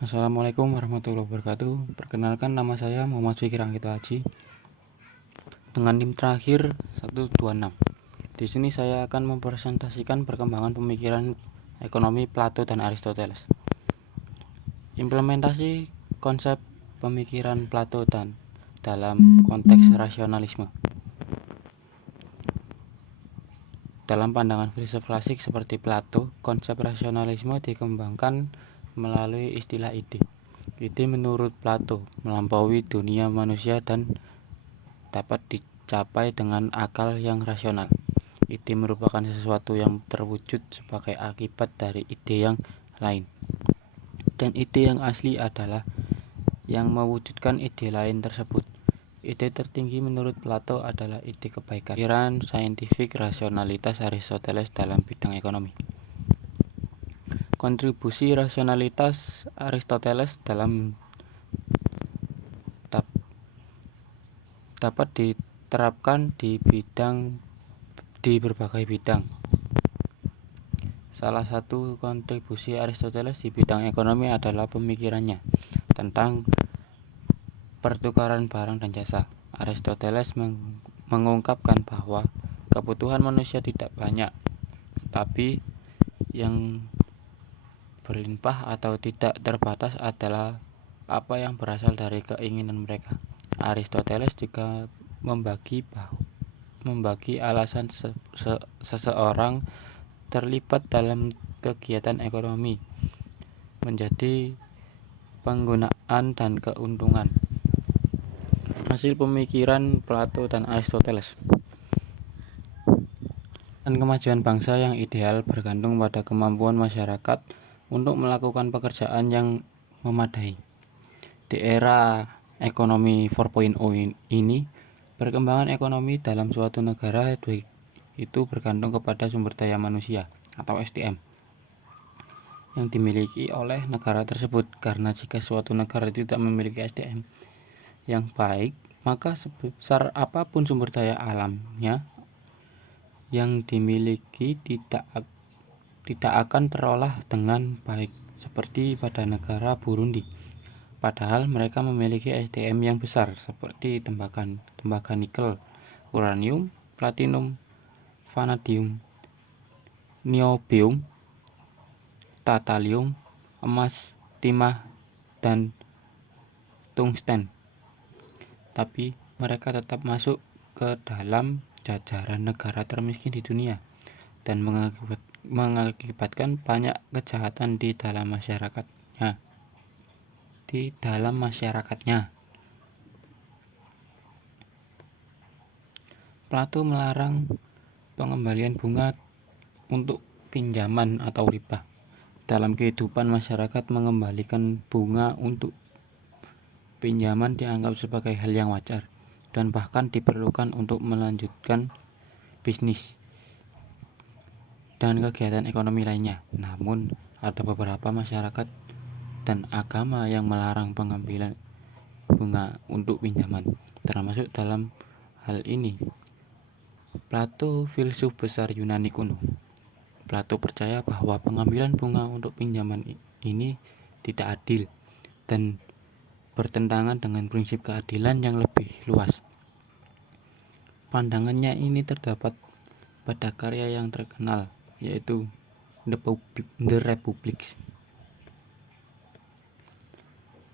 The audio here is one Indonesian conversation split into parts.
Assalamualaikum warahmatullahi wabarakatuh. Perkenalkan, nama saya Muhammad Fikir Anggito Haji dengan NIM terakhir 126. Di sini saya akan mempresentasikan perkembangan pemikiran ekonomi Plato dan Aristoteles. Implementasi konsep pemikiran Plato dan dalam konteks rasionalisme. Dalam pandangan filsuf klasik seperti Plato, konsep rasionalisme dikembangkan melalui istilah ide. Ide menurut Plato melampaui dunia manusia dan dapat dicapai dengan akal yang rasional. Ide merupakan sesuatu yang terwujud sebagai akibat dari ide yang lain. Dan ide yang asli adalah yang mewujudkan ide lain tersebut. Ide tertinggi menurut Plato adalah ide kebaikan. Pikiran saintifik rasionalitas Aristoteles dalam bidang ekonomi. Kontribusi rasionalitas Aristoteles dapat diterapkan di berbagai bidang. Salah satu kontribusi Aristoteles di bidang ekonomi adalah pemikirannya tentang pertukaran barang dan jasa. Aristoteles mengungkapkan bahwa kebutuhan manusia tidak banyak, tapi yang berlimpah atau tidak terbatas adalah apa yang berasal dari keinginan mereka. Aristoteles juga membagi alasan seseorang terlibat dalam kegiatan ekonomi menjadi penggunaan dan keuntungan. Hasil pemikiran Plato dan Aristoteles. Dan kemajuan bangsa yang ideal bergantung pada kemampuan masyarakat untuk melakukan pekerjaan yang memadai. Di era ekonomi 4.0 ini, perkembangan ekonomi dalam suatu negara itu bergantung kepada sumber daya manusia atau SDM yang dimiliki oleh negara tersebut. Karena jika suatu negara tidak memiliki SDM yang baik, maka sebesar apapun sumber daya alamnya yang dimiliki tidak akan terolah dengan baik, seperti pada negara Burundi. Padahal mereka memiliki SDM yang besar seperti tembaga nikel, uranium, platinum, vanadium, niobium, tatalium, emas, timah, dan tungsten. Tapi mereka tetap masuk ke dalam jajaran negara termiskin di dunia dan mengakibatkan banyak kejahatan di dalam masyarakatnya. Plato melarang pengembalian bunga untuk pinjaman atau riba. Dalam kehidupan masyarakat, mengembalikan bunga untuk pinjaman dianggap sebagai hal yang wajar dan bahkan diperlukan untuk melanjutkan bisnis dan kegiatan ekonomi lainnya. Namun, ada beberapa masyarakat dan agama yang melarang pengambilan bunga untuk pinjaman. Termasuk dalam hal ini Plato, filsuf besar Yunani kuno. Plato percaya bahwa pengambilan bunga untuk pinjaman ini tidak adil dan bertentangan dengan prinsip keadilan yang lebih luas. Pandangannya ini terdapat pada karya yang terkenal, yaitu The Republic.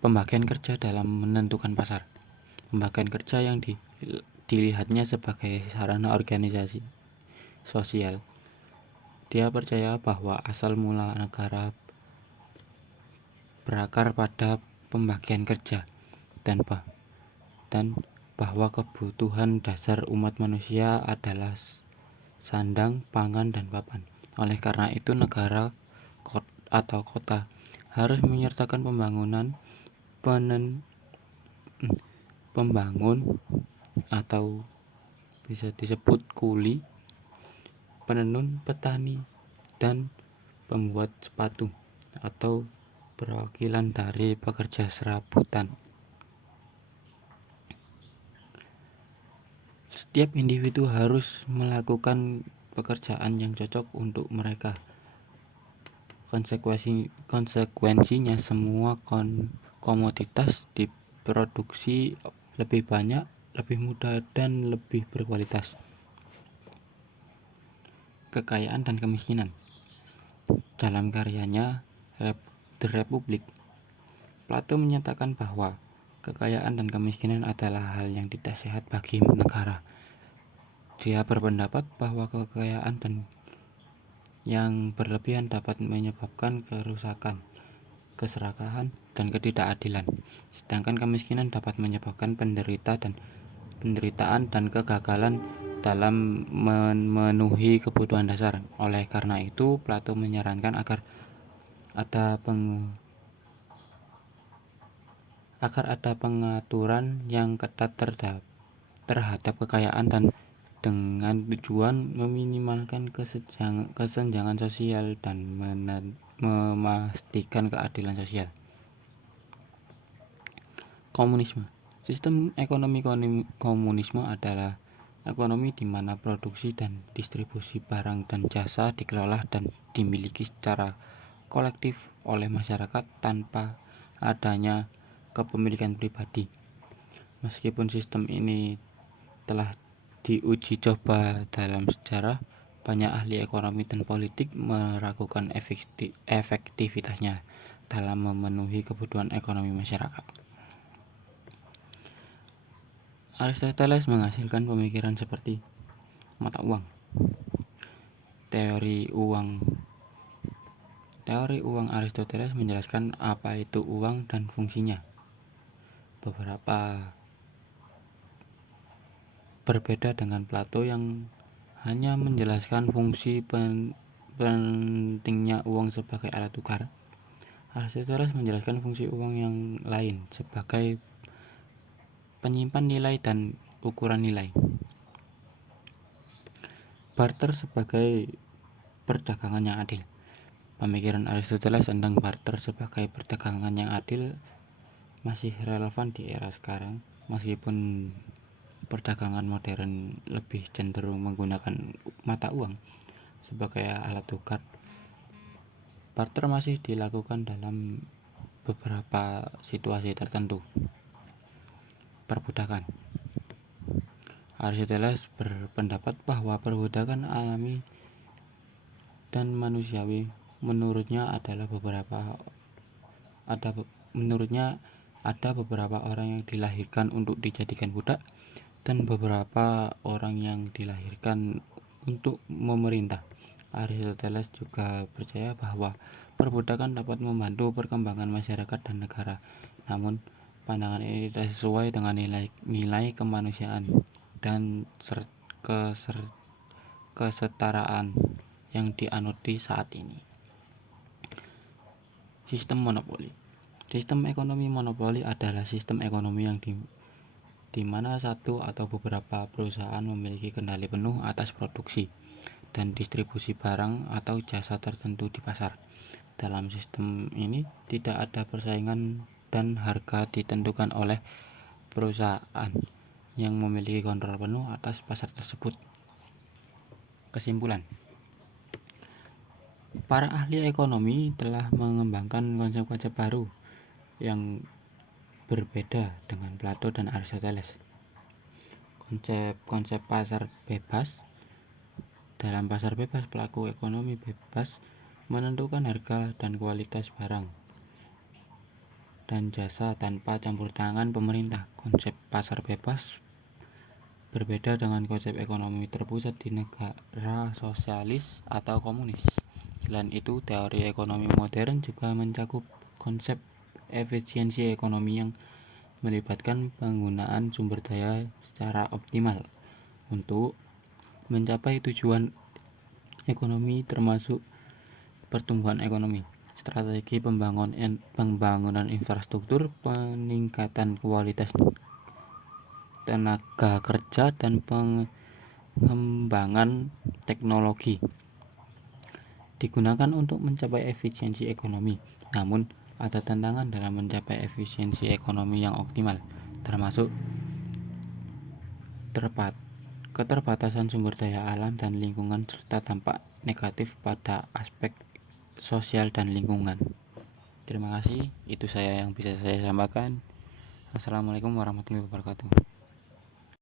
Pembagian kerja dalam menentukan pasar. Pembagian kerja yang dilihatnya sebagai sarana organisasi sosial. Dia percaya bahwa asal mula negara berakar pada pembagian kerja dan bahwa kebutuhan dasar umat manusia adalah sandang, pangan, dan papan. Oleh karena itu, negara atau kota harus menyertakan pembangun atau bisa disebut kuli, penenun, petani, dan pembuat sepatu atau perwakilan dari pekerja serabutan. Setiap individu harus melakukan pekerjaan yang cocok untuk mereka. Konsekuensinya semua komoditas diproduksi lebih banyak, lebih mudah, dan lebih berkualitas. Kekayaan dan kemiskinan. Dalam karyanya The Republic, Plato menyatakan bahwa kekayaan dan kemiskinan adalah hal yang tidak sehat bagi negara. Dia berpendapat bahwa kekayaan dan yang berlebihan dapat menyebabkan kerusakan, keserakahan, dan ketidakadilan, sedangkan kemiskinan dapat menyebabkan penderitaan dan kegagalan dalam memenuhi kebutuhan dasar. Oleh karena itu, Plato menyarankan agar ada pengaturan yang ketat terhadap kekayaan dan dengan tujuan meminimalkan kesenjangan sosial dan memastikan keadilan sosial. Komunisme. Sistem ekonomi komunisme adalah ekonomi di mana produksi dan distribusi barang dan jasa dikelola dan dimiliki secara kolektif oleh masyarakat tanpa adanya kepemilikan pribadi. Meskipun sistem ini telah diuji coba dalam sejarah, banyak ahli ekonomi dan politik meragukan efektivitasnya dalam memenuhi kebutuhan ekonomi masyarakat. Aristoteles menghasilkan pemikiran seperti mata uang, teori uang. Teori uang Aristoteles menjelaskan apa itu uang dan fungsinya. Berbeda dengan Plato yang hanya menjelaskan fungsi pentingnya uang sebagai alat tukar, Aristoteles menjelaskan fungsi uang yang lain sebagai penyimpan nilai dan ukuran nilai. Barter sebagai perdagangan yang adil. Pemikiran Aristoteles tentang barter sebagai perdagangan yang adil masih relevan di era sekarang, meskipun perdagangan modern lebih cenderung menggunakan mata uang sebagai alat tukar. Barter masih dilakukan dalam beberapa situasi tertentu. Perbudakan. Aristoteles berpendapat bahwa perbudakan alami dan manusiawi menurutnya ada beberapa orang yang dilahirkan untuk dijadikan budak dan beberapa orang yang dilahirkan untuk memerintah. Aristoteles juga percaya bahwa perbudakan dapat membantu perkembangan masyarakat dan negara. Namun, pandangan ini tidak sesuai dengan nilai kemanusiaan dan kesetaraan yang dianuti saat ini. Sistem monopoli. Sistem ekonomi monopoli adalah sistem ekonomi yang di mana satu atau beberapa perusahaan memiliki kendali penuh atas produksi dan distribusi barang atau jasa tertentu di pasar. Dalam sistem ini tidak ada persaingan dan harga ditentukan oleh perusahaan yang memiliki kontrol penuh atas pasar tersebut. Kesimpulan, para ahli ekonomi telah mengembangkan konsep-konsep baru yang berbeda dengan Plato dan Aristoteles. Konsep pasar bebas. Dalam pasar bebas, pelaku ekonomi bebas menentukan harga dan kualitas barang dan jasa tanpa campur tangan pemerintah. Konsep pasar bebas berbeda dengan konsep ekonomi terpusat di negara sosialis atau komunis. Selain itu, teori ekonomi modern juga mencakup konsep efisiensi ekonomi yang melibatkan penggunaan sumber daya secara optimal untuk mencapai tujuan ekonomi, termasuk pertumbuhan ekonomi, strategi pembangunan infrastruktur, peningkatan kualitas tenaga kerja, dan pengembangan teknologi digunakan untuk mencapai efisiensi ekonomi. Namun, ada tantangan dalam mencapai efisiensi ekonomi yang optimal, termasuk keterbatasan sumber daya alam dan lingkungan serta dampak negatif pada aspek sosial dan lingkungan. Terima kasih, itu saya yang bisa saya sampaikan. Assalamualaikum warahmatullahi wabarakatuh.